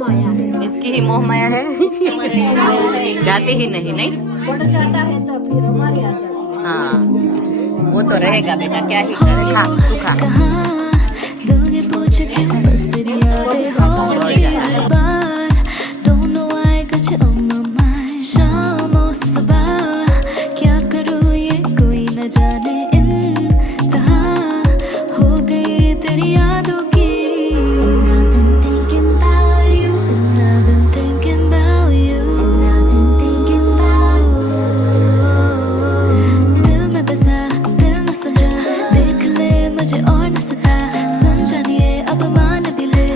इसकी ही मोह माया है जाती ही नहीं नहीं बढ़ जाता है तो फिर हमारे आ जाती है। हाँ वो तो रहेगा बेटा क्या ही करे खा तू खा दिल ने पूछ के बस तेरी यादें होती हर बार don't know why कुछ on my mind शाम और सुबह क्या करूँ ये कोई न जाने इंतहा हो गई तेरी यादों की And I've been thinking about you दिल में बसा दिल न समझा देख ले मुझे और न सता समझा नहीं है अब मान भी ले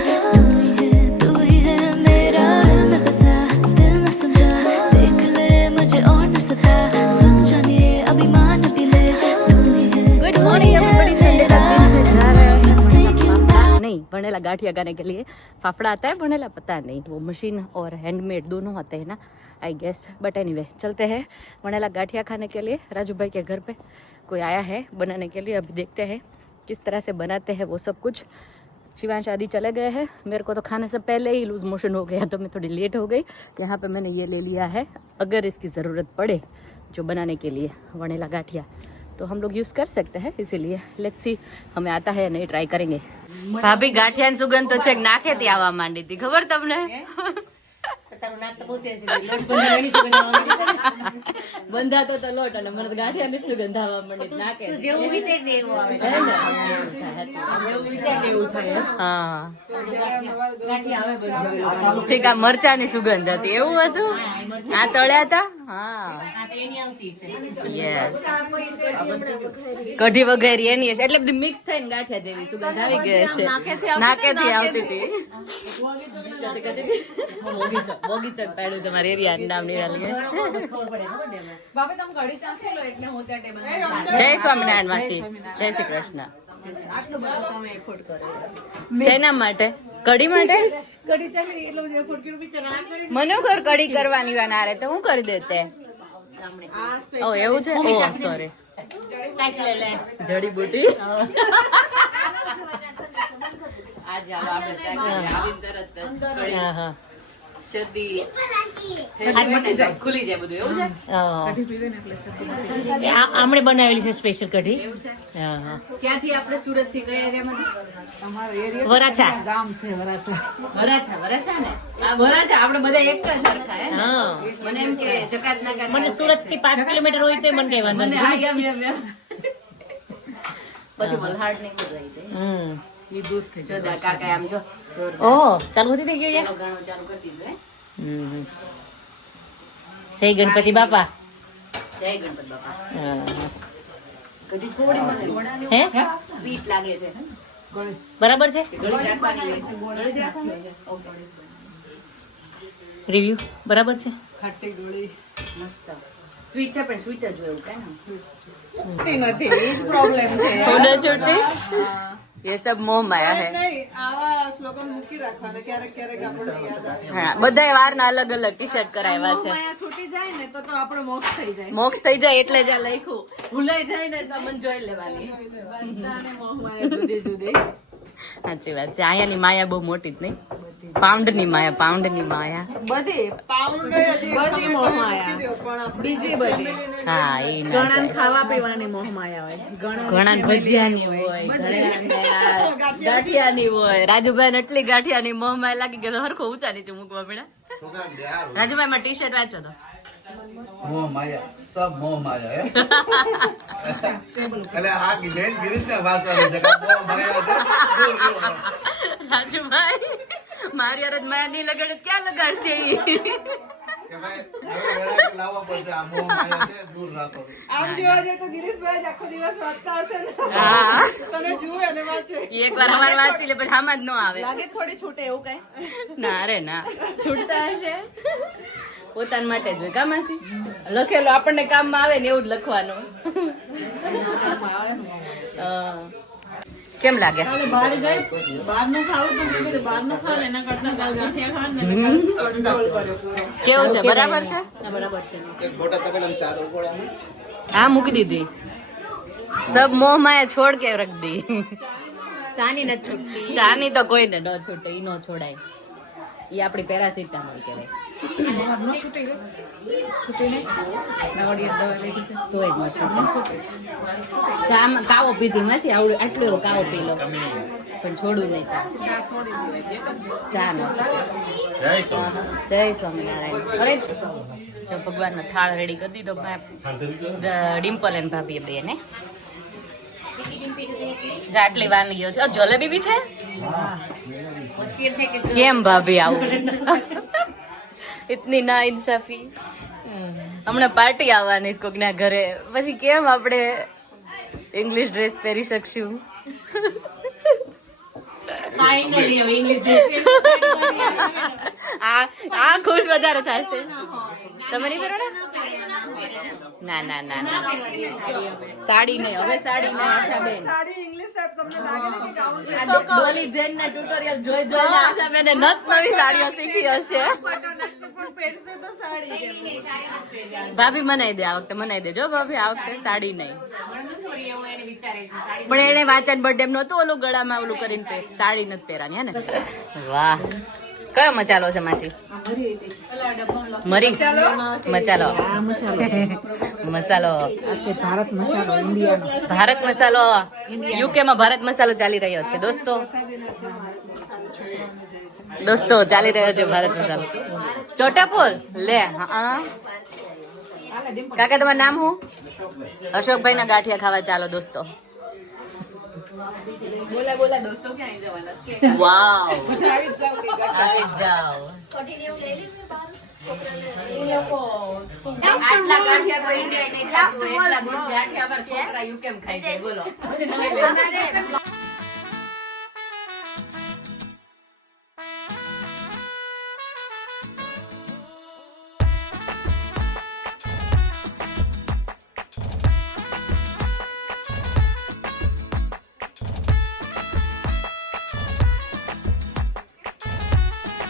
तू ही है मेरा दिल में बसा दिल न समझा देख ले मुझे और न सता समझा नहीं है अभी मान भी ले तू ही है गुड मॉर्निंग एवरीबॉडी संडे का दिन पे जा रहे हैं फाफड़ा नहीं बनेला गाठिया गाने के लिए फाफड़ा आता है बनेला पता नहीं वो मशीन और हैंडमेड दोनों आते हैं ना आई गेस बट एनीवे चलते हैं बनेला गाठिया खाने के लिए राजू भाई के घर पे कोई आया है बनाने के लिए अभी देखते हैं किस तरह से बनाते हैं वो सब कुछ शिवांश आदि चले गए हैं मेरे को तो खाने से पहले ही लूज मोशन हो गया तो मैं थोड़ी लेट हो गई यहाँ पे मैंने ये ले लिया है अगर इसकी ज़रूरत पड़े जो बनाने के लिए वनेला गाठिया तो हम लोग यूज़ कर सकते हैं इसीलिए लेट्स सी हमें आता है नहीं ट्राई करेंगे भाभी ગાંઠિયાની સુગંધ તો છે નાખેથી આવવા માંડી હતી ખબર તમને બંધાતો તો લોટ અને મને ગાંઠિયાની સુગંધ આવવા માંડી નાખે જેવું વિચાર એવું આવે હા ઠીક આ મરચાની સુગંધ હતી એવું હતું આ તળ્યા હતા હા યસ કઢી વગેરે એની હશે એટલે બધી મિક્સ થઈને ગાંઠિયા જેવી સુગંધ આવી ગઈ હશે નાકેથી આવતી હતી બગીચા પાડ્યું તમારે એરિયા નામ નિરાલી જય સ્વામિનારાયણ માસી જય શ્રી કૃષ્ણ શેના માટે કઢી માટે મને ઘર કઢી કરવાની વાના રે તો હું કરી દેતે ઓ એવું છે ઓ સોરી જડીબુટી આજે આપણે હા શરદી ખુલી જાય બધું એવું છે આમણે બનાવેલી છે સ્પેશિયલ કઢી ક્યાંથી આપણે સુરત થી કયા એરિયામાં વરાછા ગામ છે વરાછા વરાછા ને આ વરાછા આપણે બધા એક જ સરખા હે ને મને એમ કે જકાત ના મને સુરત થી 5 કિલોમીટર હોય તો મને કઈ વાંધો મને નહીં આ ગયા પછી મલ્હાર ને બધું આવી જાય ઈ દૂધ થઈ જાય કાકા આમ જો જોરદાર ઓહ ચાલુ હતી થઈ ગયું યાર ઘણું ચાલુ કરી દીધું જય ગણપતિ બાપા જય ગણપત બાપા હા. કઢી થોડી મને હે સ્વીટ લાગે છે બરાબર છે ગળી રાખવાની હોય છે ગળી જ રાખવાની હોય છે ઓકે રિવ્યુ બરાબર છે ખાટી ગોળી મસ્ત સ્વીટ છે પણ સ્વીટ જ હોય એવું કે ને નથી એ જ પ્રોબ્લેમ છે હોના છૂટી ये सब मोह माया है નહીં આવા સ્લોગન મૂકી રાખવાના ક્યારેક ક્યારેક આપણને યાદ આવે હા બધાય વારના અલગ અલગ ટી શર્ટ કરાવ્યા છે માયા છૂટી જાય ને તો આપણો મોક્ષ થઈ જાય મોક્ષ થઈ જાય એટલે જ આ લખ્યું ભૂલાઈ જાય ને તો મને જોઈ લેવાની બધાને મોહ માયા જુદી જુદી સાચી વાત છે અહીંયાની માયા બહુ મોટી જ નહીં પાઉન્ડની માયા બધી પાઉન્ડ બધી મોહ માયા બીજી બધી હા એ ના ઘણા ખાવા પીવાની મોહ માયા હોય ઘણા ભજીયાની હોય ઘણા ગાંઠિયાની હોય રાજુભાઈ એટલી ગાંઠિયાની મોહ માયા લાગી ગયો હરખો ઊંચા નીચે મૂકવા પડ્યા રાજુભાઈ માં ટી શર્ટ વાંચો તો मोह माया सब मोह माया है એટલે આ બેન ગિરીશ ને વાત કરી છે કે મોહ માયા રાજુભાઈ મારી યાર માયા નહીં લગાડે ક્યાં લગાડશે ઈ કે ભાઈ હવે લાવવા પડશે આ મોહ માયા છે દૂર રાખો આમ જોવા જઈએ તો ગિરીશભાઈ જ આખો દિવસ વાંચતા હશે ને હા તને જુએ અને વાંચે એકવાર અમારે વાંચી લે પછી આમાં જ ન આવે લાગે થોડી છૂટે એવું કઈ ના રે ના છૂટતા હશે પોતાના માટે જ હોય કા માસી લખેલું આપણને કામમાં આવે ને એવું જ લખવાનું કેમ લાગે બહાર ગઈ બહારનું ખાવું તો મેં બહારનું ખાવ ને એના કરતા ગાંઠિયા ખાવ ને કંટ્રોલ કર્યો પૂરો કેવું છે બરાબર છે બરાબર છે એક મોટા તપેલામાં ચાર ઉકળવાનું હા મૂકી દીધી સબ મોહ માયા છોડ કે રખ દી ચાની નથી છૂટતી ચાની તો કોઈને ન છૂટે ઈ ન છોડાય એ આપણી પેરાસિટામોલ કહેવાય. તોય ન છૂટે. ચા કાવો પીધી માસી આવડે આટલો એવો કાવો પી લો પણ છોડું નહીં ચા ન જય સ્વામિનારાયણ. અરે જો ભગવાનનો થાળ રેડી કરી દીધો ડિમ્પલ એન્ડ ભાભીએ બે ને આટલી વાનગીઓ છે. જલેબી બી છે કેમ ભાભી આવું ઇતની ના ઇન્સાફી. હમણાં પાર્ટી આવવાની છે કોકના ઘરે પછી કેમ આપણે ઇંગ્લિશ ડ્રેસ પહેરી શકશું. ફાઇનલી હવે ઇંગ્લિશ આ ખુશ વધારે થશે. તમે નહીં પહેરો ને? ના ના ના ના સાડી નહીં હવે સાડી નહીં આશાબેન. ડોલી જેન ના ટ્યુટોરિયલ જોઈ જોઈને આશાબેને નત નવી સાડીઓ શીખી હશે. ભાભી મનાઈ દે આ વખતે મનાઈ દેજો ભાભી આ વખતે સાડી નહીં. પણ એને વાંચન બર્થડે નહોતું ઓલું ગળામાં ઓલું કરીને પહેર સાડી નથી પહેરાની હે ને. વાહ કયો મચાલો છે માસી? મરી મચાલો મસાલો ભારત મસાલો યુકે માં ભારત મસાલો ચાલી રહ્યો છે દોસ્તો ચાલી રહ્યો છે ભારત મસાલો. ચોટાપોલ લે હા કાકા તમારું નામ શું? અશોકભાઈ ના ગાંઠિયા ખાવા ચાલો દોસ્તો. બોલા દોસ્તો ક્યાં જવાના છે? વાવ આવી જાઓ. આટલા ગાંઠિયા કોઈ ઇન્ડિયા નહીં ખાતું હોય, એટલા ગાંઠિયા અમારા છોકરા યુકે માં ખાય છે. બોલો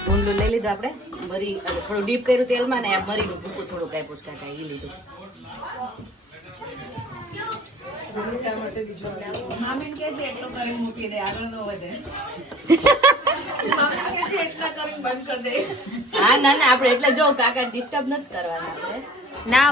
ઊંડું લઈ લીધું આપણે મરી થોડું ડીપ કર્યું તેલમાં ને મરીનું ભૂકું થોડું કઈ પૂછતા કઈ એ લીધું. મામીન કે છે એટલો કરી મૂકી દે આગળ નો વધે. મામીન કે છે એટલા કરી બંધ કરી દે. હા ના ના આપણે એટલે જો કાકા ડિસ્ટર્બ નથી કરવાના આપણે ના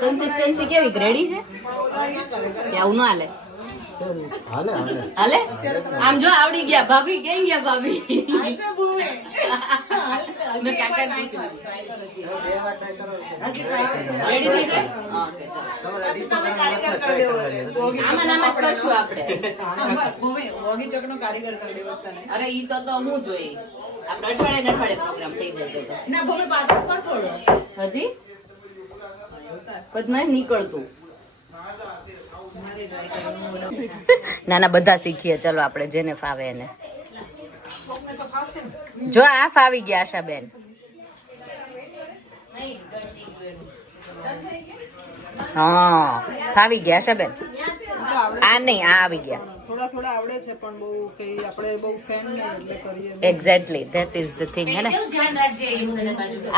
કન્સિસ્ટન્સી કેવી રેડી છે કે આવું ના હાલે? હાલે આમ જો આવડી ગયા ભાભી કઈ ગયા ભાભી કરશું આપણે. વોગી ચોક નો કારીગર કરી દેવો તને. અરે ઈ તો હું જોઈ આપણે અઠવાડિયે પ્રોગ્રામ થઈ જતો ના ભૂમિ પાછળ પર થોડો હજી કદ નહીં નીકળતું. ના ના બધા શીખીએ ચલો આપણે જેને ફાવે એને. જો આ ફાવી ગયા આશાબેન. હા ફાવી ગયા આશાબેન. આ નહીં આ આવી ગયા. થોડા આવડે છે પણ બહુ કઈ આપણે બહુ ફેન નહીં એટલે કરીએ. Exactly that is the thing હે ને.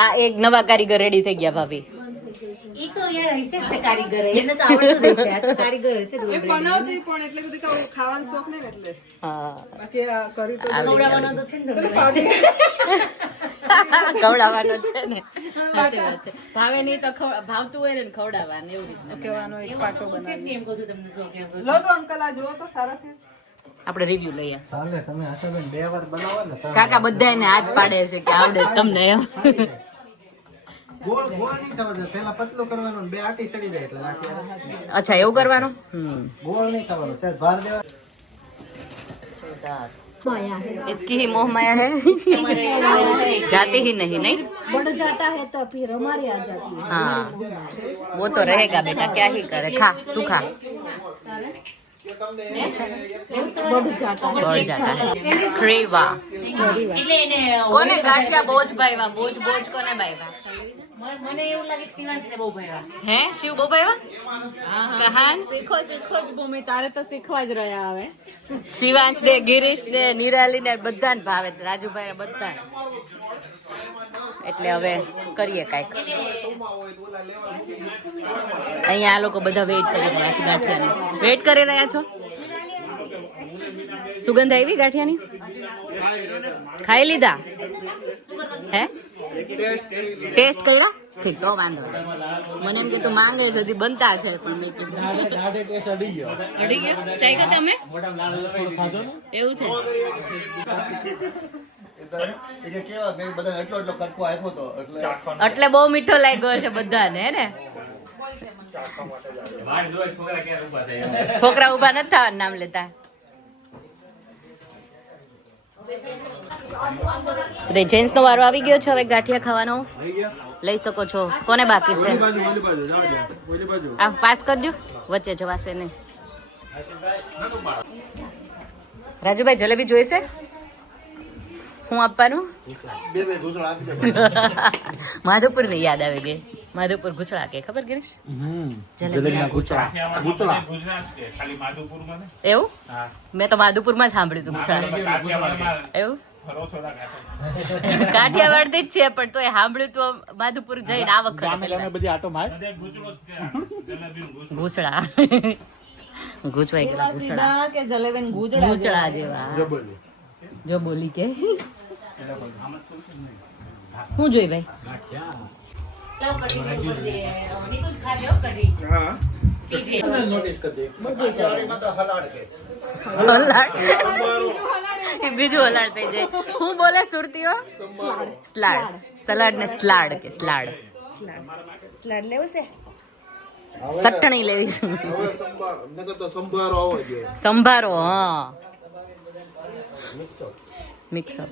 આ એક નવા કારીગર રેડી થઈ ગયા ભાભી. ઈ તો યાર હશે ને કારીગર એને તો આવડતું જ હશે. આ તો કારીગર હશે એ બનાવતી પણ એટલી બધી ખાવાનો શોખ નહીં એટલે હા બાકી આ કરી તો ખવડાવવાનો તો છે ને થોડો. ખવડાવવાનો જ છે ને. સાચી વાત છે. ભાવે નહીં તો ભાવતું હોય ને ખવડાવવાનું એવું રીતના કહેવાનો એક પાટો બનાવી. એમ કહું છું તમને શું કેમ કહું લો તો અંકલ આ જુઓ તો સારા છે. આપણે રિવ્યુ લઈએ. ચાલે તમે આશાબેન 2 વાર બનાવો ને કાકા બધાને હાથ પાડે છે કે આવડે તમને એમ. ગોળ નહીં થવા દે પેલા પતલું કરવાનું ને 2 આટી ચડી જાય એટલે ગાંઠિયા. અચ્છા એવું કરવાનું. ગોળ નહીં થવાનું સર ભાર દેવા. इसकी ही मोह माया है जाती ही नहीं नहीं बढ़ जाता है तो फिर हमारी आ जाती है. हाँ वो तो रहेगा बेटा क्या ही करे खा तू खा बढ़ जाता है. बढ़ जाता है क्रेवा એટલે એને કોને ગાંઠિયા બોજ ભાઈવા બોજ બોજ કોને ભાઈવા મને એવું લાગે કે શિવાંશને બહુ ભાવ્યા. હે શિવ બહુ આવ્યા કહાન શીખો જ ભૂમિ, તારે તો શીખવા જ રહ્યા હવે. શિવાંશ ને ગિરીશ ને નિરાલી ને બધાને ભાવે છે, રાજુભાઈ ને બધાને. એટલે હવે કરીએ કાંઈક. અહીંયા આ લોકો બધા વેઇટ કરી રહ્યા છે ગાંઠિયાની. વેઇટ કરી રહ્યા છો? સુગંધ આવી ગાંઠિયાની? ખાઈ લીધા? હે ટેસ્ટ કર્યા? ઠીક, તો વાંધો નહીં. મને એમ કે તું માંગે છે હજી બનતા છે, પણ મેં કીધું અડી ગયો. ચાઈ ગયા તમે? એવું છે? એટલે બહુ મીઠો લાગ્યો છે બધાને, હે ને? છોકરા ઉભા નથી થવાનું નામ લેતા. જેન્ટ્સ નો વારો આવી ગયો છે હવે ગાંઠિયા ખાવાનો. લઈ શકો છો. કોને બાકી છે? આ પાસ કરજો, વચ્ચે જવાશે નહીં. રાજુભાઈ જલેબી જોઈશે? હું આપવાનું? માધવપુર ને યાદ આવી ગઈ. માધવપુર ગુચડા કે ખબર ગિરીશ? જલેબીના ગુચડા. એવું? મેં તો માધવપુર માં સાંભળ્યું હતું ગુચડા. એવું? કાઠિયાવાડ થી જ છે, પણ તો સાંભળ્યું તો માધુપુર જઈને આ વખત ગુચડા ગુચવાઈ ગયેલા ગુચડા કે જલેબી ગુજડા ગુચડા જેવા. જો બોલી કે હું જોઈ ભાઈ બીજું હલાડ થઈ જાય. હું બોલે સુરતીઓ? સ્લાડ. સલાડ ને સ્લાડ કે સ્લાડ. સ્લાડ લેવું છે? સટણી લેવી છે. સંભારો. હા, મિક્સઅપ.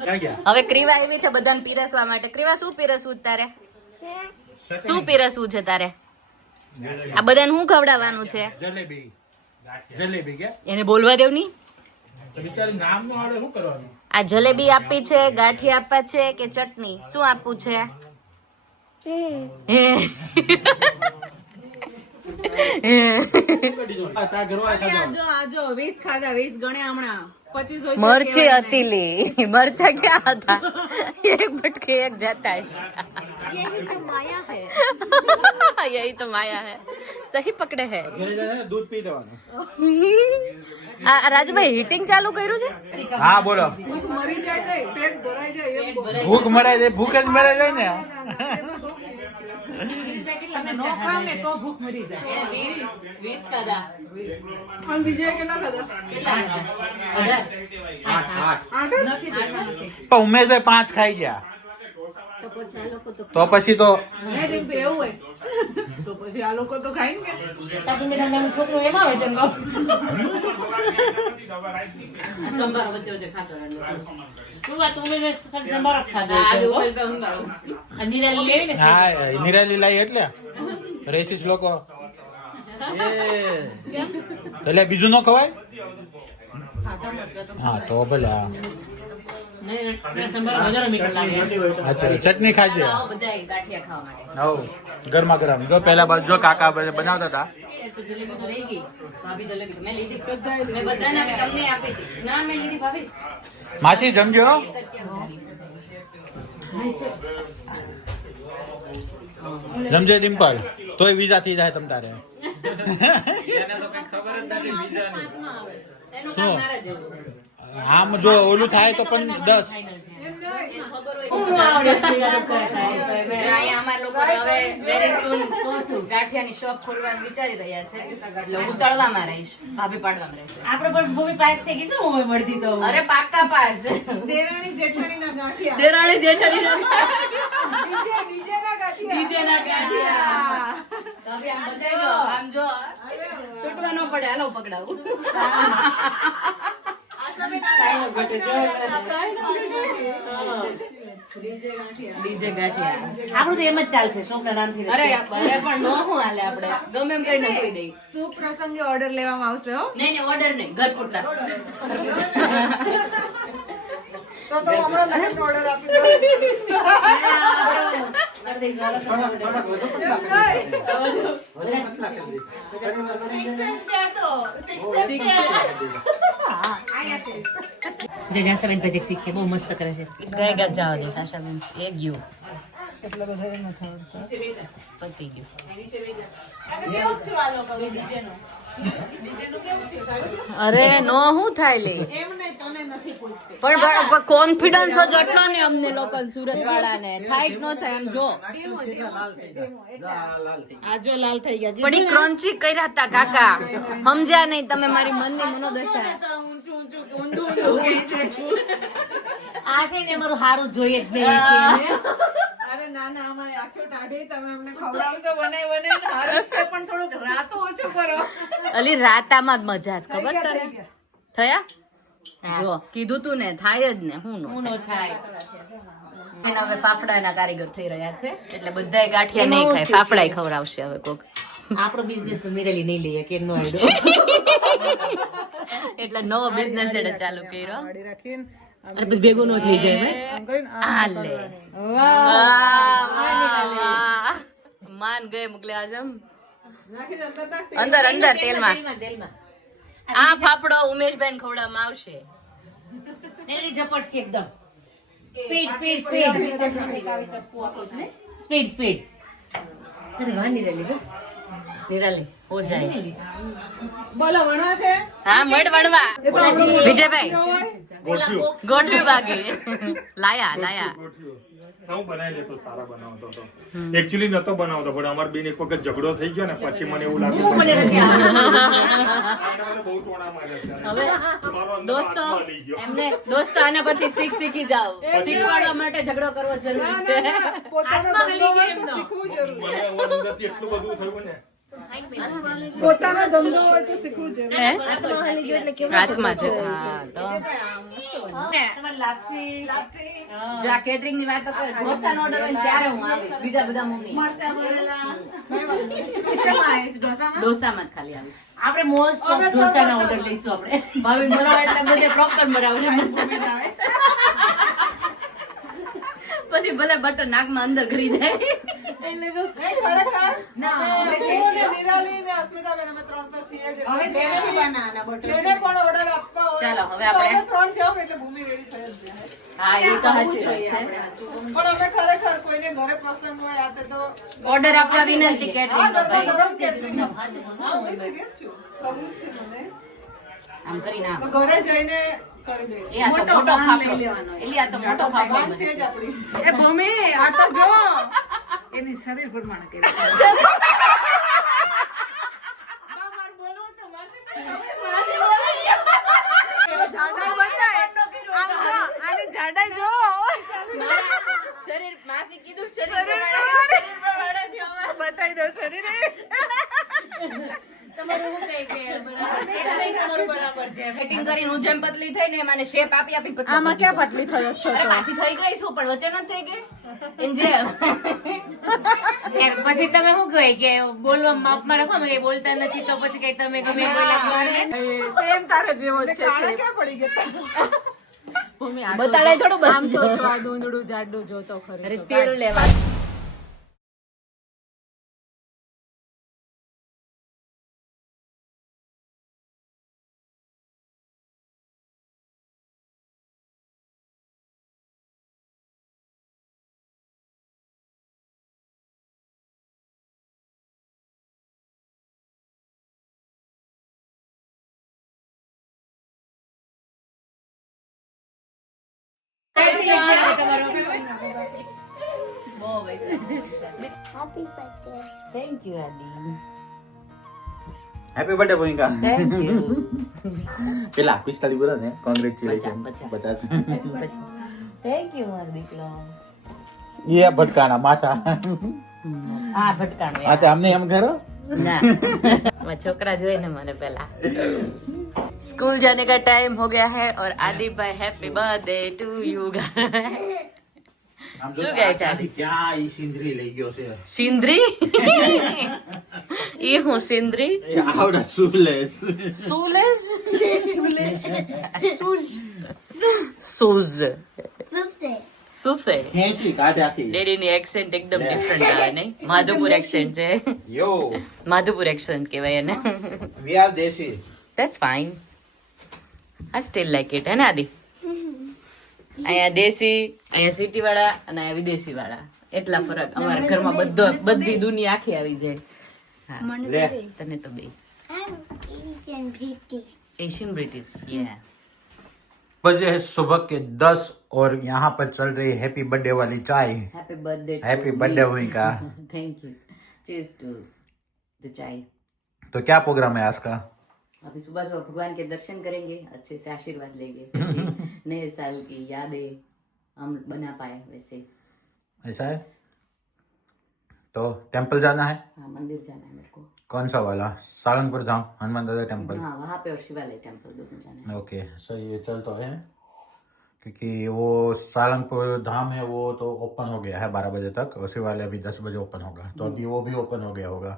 હવે ક્રીવા આવી છે બધાને પીરસવા માટે. ક્રીવા શું પીરસવું તારે? શું પીરસવું છે તારે? આ બધાને શું ખવડાવવાનું છે? જલેબી કે એને બોલવા દેવ ની. નામ નો આવડે શું કરવાનું? આ જલેબી આપી છે, ગાંઠિયા આપવા છે કે ચટણી? શું આપવું છે? આજો 20 ખાધા, 20 ગણ્યા હમણાં. 25 હોય મરચી હતી લી. મરચા ક્યાં હતા? એક બટકે એક જાતા યही तो माया है. सही पकड़े है. દૂધ પી દેવાનું. આ રાજુભાઈ હીટિંગ ચાલુ કર્યું છે? હા બોલો. મરી જાય ને, પેટ ભરાઈ જાય એમ બોલે. ભૂખ મરાય જાય, ભૂખ જ મરાય જાય ને. તમે નો ખાવ ને તો ભૂખ મરી જાય. 20 ખાધા. અને બીજે કેટલા ખાધા? પણ ઉમેશભાઈ 5 ખાઈ ગયા તો પછી તો હે રિમ્પી, એવું હોય તો પછી આ લોકો તો ખાઈ ને છોકરો એમાં હોય તેમ સંભાર વચ્ચે વચ્ચે ખાતો રહેલો. તું આ તું મેં ખાલી સંભાર જ ખાધો છે. નિરાલી લેવી ને હા નિરાલી લાઈ એટલે રેસિસ લોકો એટલે બીજું ન ખવાય. હા તો ભલે. હા સંભાર વધારે મીઠો લાગે. અચ્છા ચટણી ખાજે. આવો બધા ગાંઠિયા ખાવા માટે. હવ ગરમા ગરમ. જો પહેલા બાજુ જો કાકા બનાવતા હતા. તો જલેબી તો રહી ગઈ. ભાભી જલેબી મેં લીધી. મેં બધાને આપી, તમને આપી હતી. ના મેં લીધી ભાભી. માસી જમજો. જમજે ડિમ્પલ. તોય વિઝા થઈ જાય તમ તારે. એનું કામ મારા જેવું છે. આમ જો ઓલું થાય તો પણ 10. અહીંયા અમારા લોકો હવે very soon ગાંઠિયાની શોપ ખોલવાનું વિચારી રહ્યા છે. એટલે હું તળવામાં રહીશ, ભાભી પાડવામાં રહેશે. આપણે પણ ભૂમિ પાસ થઈ ગઈ છે હું મળતી તો. અરે પાક્કા પાસ. દેરાણી જેઠાણીના ગાંઠિયા. દેરાણી જેઠાણીના નીચેના ગાંઠિયા. નીચેના ગાંઠિયા. ભાભી આમ બતાવી દો, આમ જો તૂટવા ન પડે. હાલો પકડાવું. ડીજે ગાંઠિયા. આપણું તો એમ જ ચાલશે શોપના નામથી. અરે અરે પણ નો હું હાલે આપણે ગમે એમ કરીને કહી દઈ. શુભ પ્રસંગે ઓર્ડર લેવામાં આવશે હો. નહીં નહીં ઓર્ડર નહીં, ઘર પૂરતા. તો હમણાં લગ્ન ઓર્ડર આપી દો. થોડાક વધુ પતલા કરી દીધા. વધુ પતલા કરી દીધા. ઘણીવાર વળી જાય. જે જાસમીન પતિ શીખે બહુ મસ્ત કરે છે. ગઈ ગજ જવા દે આશાબેન એ ગયું પતી ગયું અરે નો હું થાય લે પણ કોન્ફિડન્સ જ એટલો ને અમને લોકો સુરત વાળા ને થાય કે નો થાય એમ જો સીધા લાલ થઈ ગયા. લાલ થઈ ગયા. આજો લાલ થઈ ગયા પણ ઈ ક્રન્ચી કર્યા હતા કાકા સમજ્યા નહીં તમે મારી મનની મનોદશા આ છે ને અમારું સારું જોઈએ જ નહીં. અરે ના ના અમારે આખો ટાઢી તમે અમને ખવડાવશો બનાવી હારું જ છે પણ થોડુંક રાતો ઓછું કરો અલી રાતામાં જ મજા છે ખબર તને થયા જો કીધું તું ને થાય જ ને હું નો ઊનો થાય. એને હવે ફાફડાના કારીગર થઈ રહ્યા છે એટલે બધાય ગાંઠિયા નહીં ખાય ફાફડાય ખવડાવશે હવે કોક આપણો બિઝનેસ તો મિરેલી નહીં લઈએ કે નો આઈડો. એટલે નવો બિઝનેસ એને ચાલુ કર્યો અને પછી ભેગું નો થઈ જાય આ લે વાહ માન ગયે મુગલે આઝમ અંદર અંદર તેલમાં તેલમાં આ ફાફડો ઉમેશભાઈ ખવડાવવામાં આવશે એની ઝપટથી એકદમ speed speed speed speed speed. અરે વાહ નિરાલી હો. નિરાલી હો જાય બોલો વણવા છે હા મડ વણવા વિજયભાઈ ગોઠવી બાકી લાયા હું બનાવી લેતો સારા બનાવતો હતો એકચ્યુઅલી નતો બનાવતો પણ અમાર બેન એક વખત ઝઘડો થઈ ગયો ને પછી મને એવું લાગ્યું મને નથી આવડતું. મને બહુ ટોણા માર્યા છે. હવે મારો અંદર દોસ્તો હાથમાં લઈ ગયો. એમને દોસ્તો આના પરથી શીખી જાઓ શીખવાડવા માટે ઝઘડો કરવો જરૂરી છે પોતાનો ધંધો હોય તો શીખવું જરૂરી મને અંદરથી એટલું બધું થયું ને પોતાનો ધંધો હોય તો શીખવું જરૂરી હે? હાથમાં છે હા તો તમારે લાપસી જો આ કેટરિંગ ની વાતો કરે ઢોસાનો ઓર્ડર હોય ને ત્યારે હું આવીશ બીજા બધા મમ્મી મરચા ભરેલા શેમાં આવીશ ઢોસામાં ઢોસામાં જ ખાલી આવીશ આપણે મોસ્ટ ઓફ ઢોસાના ઓર્ડર લઈશું આપણે. ભાભી મરાવ એટલે બધે પ્રોપર મરાવડે પછી ભલે બટર નાકમાં અંદર ઘરી જાય ખરેખર ના નિરાલી ને અસ્મિતાબેન અમે ત્રણ તો છીએ જ એટલે બેને બી બનાવવાના બટર બેને પણ ઓર્ડર આપવા હોય ચાલો, હવે તો આપણે- અમે ત્રણ છે એટલે ભૂમિ રેડી થઈ જ જાય હા એ તો સાચી વાત છે પણ અમે ખરેખર કોઈને ઘરે પ્રસંગ હોય આ તો ઓર્ડર આપવા વિનંતી કેટરિંગ હા, નો ગરમા ભાઈ ગરમ કેટરિંગ હા હું સિરિયસ છું કરવું જ છે મને આમ કરીને આમ તો ઘરે જઈને કરી દઈશ એ આ તો મોટો ફાફડો એલી આ તો મોટો ફાફડો બાંધ છે જ આપણી એ ભૂમિ આ તો જો એની શરીર પ્રમાણે કરી શરીર માસી કીધું શરીર બતાવી દો શરીર તમારું શું કહે કે તમારું બરાબર છે. કટિંગ કરીને હું જેમ પતલી થઈ ને મને શેપ આપી આપી પતલી આમાં ક્યાં પતલી થયો છો અરે પાછી થઈ ગઈ શું પણ વચ્ચે નથી થઈ ગઈ એમ જે યાર, પછી તમે શું કહે કે બોલવા માપમાં રાખો અમે કઈ બોલતા નથી તો પછી કઈ તમે ગમે એ બોલ્યા સેમ તારે જેવો જ છે સેમ ક્યાં પડી ગયા ભૂમિ આ બતાડાય થોડું આમ તો બધું જો આ દૂંદડું જાડું જોતો ખરી અરે તેલ લેવા થેન્ક યુ આદી હેપી બર્થડે ભૂમિકા થેન્ક યુ પેલા 45 બોલો ને કોંગ્રેચ્યુલેશન 50. 50 થેન્ક યુ મારો દીકરો ये भटकाना माथा આ ભટકાણું आते हमने हम करो ना मैं छोकरा जो है ना मैंने पहला स्कूल जाने का टाइम हो गया है और आदि भाई हैप्पी बर्थडे टू यू हम શું કહે છે આદિ? क्या ई सिंदरी लई गयो છે સિંદરી ઈ હું સિંદરી એ આવડા સુલેસ સુલેસ સૂઝ સૂઝ ફૂફે ખેંચી કાઢે આખી ડેડીની એક્સેન્ટ એકદમ ડિફરન્ટ આવે નહીં માધુપુર એક્સેન્ટ છે યો માધુપુર એક્સેન્ટ કહેવાય એને વી આર દેશી that's fine I still like it હે ને આદિ અહીંયા દેશી અહીંયા સિટી વાળા અને અહીંયા વિદેશી વાળા એટલા ફરક અમારા ઘરમાં બધી દુનિયા આખી આવી જાય હા લે તને તો બે Asian British. एशियन ब्रिटिश ये बजे है सुबह के 10 और यहाँ पर चल रही है हैप्पी बर्थडे वाली चाय हैप्पी बर्थडे हैप्पी बर्थडे हुई का थैंक यू चीज टू द चाय तो क्या प्रोग्राम है आज का अभी सुबह सुबह भगवान के दर्शन करेंगे अच्छे से आशीर्वाद लेंगे પછી नए साल की यादें हम बना पाए वैसे ऐसा है तो टेम्पल जाना है हाँ मंदिर जाना है मेरे को कौन सा वाला सारंगपुर धाम हनुमान दादा टेम्पल हाँ वहाँ पे और शिवालय टेम्पल दोनों जाना है ओके सो ये चल तो है क्योंकि वो सारंगपुर धाम है वो तो ओपन हो गया है 12 बजे तक और शिवालय अभी 10 बजे ओपन होगा तो अभी वो भी ओपन हो गया होगा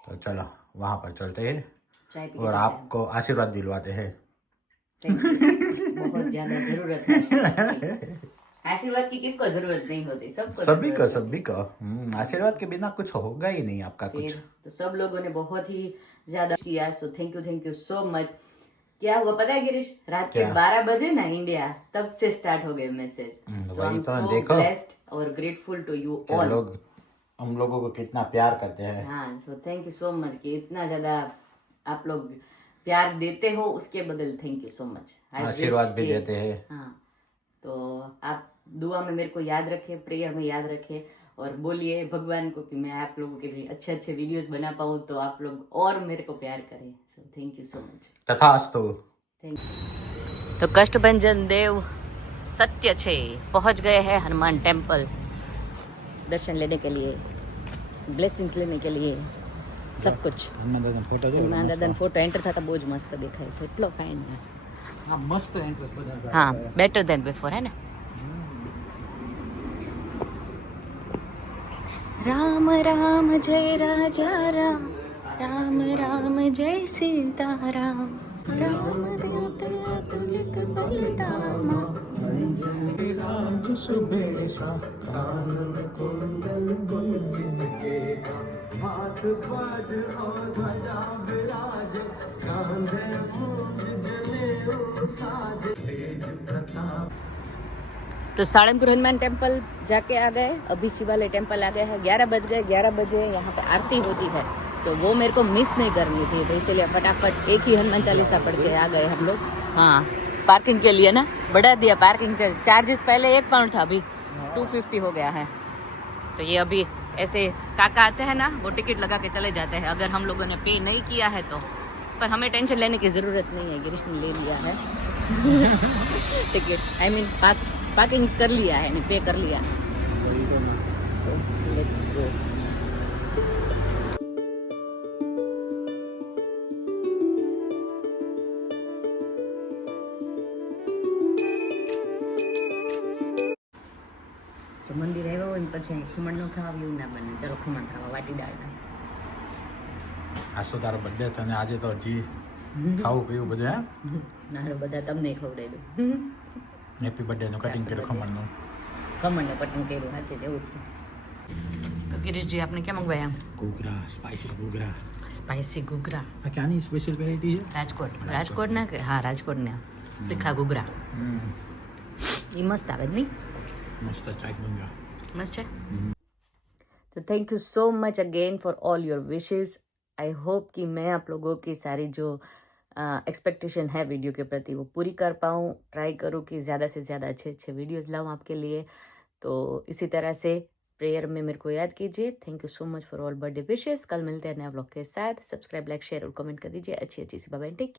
तो चलो वहाँ पर चलते हैं चाय पी और आपको आशीर्वाद दिलवाते हैं बहुत ज्यादा जरूरत है आशीर्वाद की किसको जरूरत नहीं होती सबको सभी का आशीर्वाद के बिना कुछ होगा ही नहीं आपका कुछ तो सब लोगों ने बहुत ही ज्यादा किया so thank you so much क्या हुआ पता है गिरीश रात के 12 बजे ना इंडिया तब से स्टार्ट हो गए message so I am so देखो ब्लेस्ड और ग्रेटफुल टू यू ऑल लोग हम लोगों को कितना प्यार करते हैं हाँ so thank you so much कि इतना ज्यादा आप लोग प्यार देते हो उसके बदल थैंक यू सो मच आशीर्वाद भी देते हैं हाँ तो आप दुआ में मेरे को याद रखे प्रेयर में याद रखे और बोलिए भगवान को कि मैं आप लोगों के लिए अच्छे अच्छे वीडियोस बना पाऊँ तो आप लोग और मेरे को प्यार करें so thank you so much तथास्तु थैंक यू तो कष्टभंजन देव सत्य छे पहुंच गए हैं हनुमान टेम्पल दर्शन लेने के लिए ब्लेसिंग्स लेने के लिए सब कुछ હનુમાન દાદાનો ફોટો એન્ટર થતા બહુ જ મસ્ત દેખાય છે એટલો ફાઇન છે हाँ मस्त एंट्रेंस हाँ बेटर देन बिफोर है ना राम राम जय राजा राम राम राम जय सीता राम राम देते अतुलित बलिदान तो सालमपुर हनुमान टेम्पल जाके आ गए अभी शिवालय टेम्पल आ गए हैं 11 बज गए 11 बजे यहाँ पे आरती होती है तो वो मेरे को मिस नहीं करनी थी तो इसीलिए फटाफट एक ही हनुमान चालीसा पढ़ के आ गए हम लोग हाँ पार्किंग के लिए ना बढ़ा दिया पार्किंग चार्जेस पहले 1 पाउंड था अभी 250 हो गया है तो ये अभी ऐसे काका आते हैं ना वो टिकट लगा के चले जाते हैं अगर हम लोगों ने पे नहीं किया है तो पर हमें टेंशन लेने की ज़रूरत नहीं है गिरीश ने ले लिया है टिकट आई मीन पार्किंग कर लिया है पे कर लिया है तो लेट्स गो તો મંદિર આવ્યો હોય ને પછી ખમણનું ખાવા એવું ના બને ચલો ખમણ ખાવા વાટી દાળના આ તો તારો બર્થડે છે અને આજે તો હજી ખાવું પીવું બધું હે નારો બધા તમને ખવડાવી દઉં હેપી બર્થડે નું કટિંગ કર્યું ખમણનું ખમણને પટન કર્યું સાચે એવું તો गिरीश जी आपने क्या मंगवाया ઘૂઘરા સ્પાઈસી ઘૂઘરા स्पाइसी घूघरा આ ક્યાંની સ્પેશિયલ વેરાયટી છે રાજકોટ ના કે હા રાજકોટ ના તીખા ઘૂઘરા એ મસ્ત આવે જ નહીં મસ્ત ચાય ઘૂઘરા मस्त है तो thank you so much again for all your wishes I hope कि मैं आप लोगों की सारी जो एक्सपेक्टेशन है वीडियो के प्रति वो पूरी कर पाऊँ ट्राई करूँ कि ज़्यादा से ज़्यादा अच्छे अच्छे वीडियोस लाऊँ आपके लिए तो इसी तरह से प्रेयर में मेरे को याद कीजिए thank you so much for all birthday wishes कल मिलते हैं नया ब्लॉग के साथ सब्सक्राइब लाइक शेयर और कमेंट कर दीजिए अच्छी अच्छी सी बाय टेक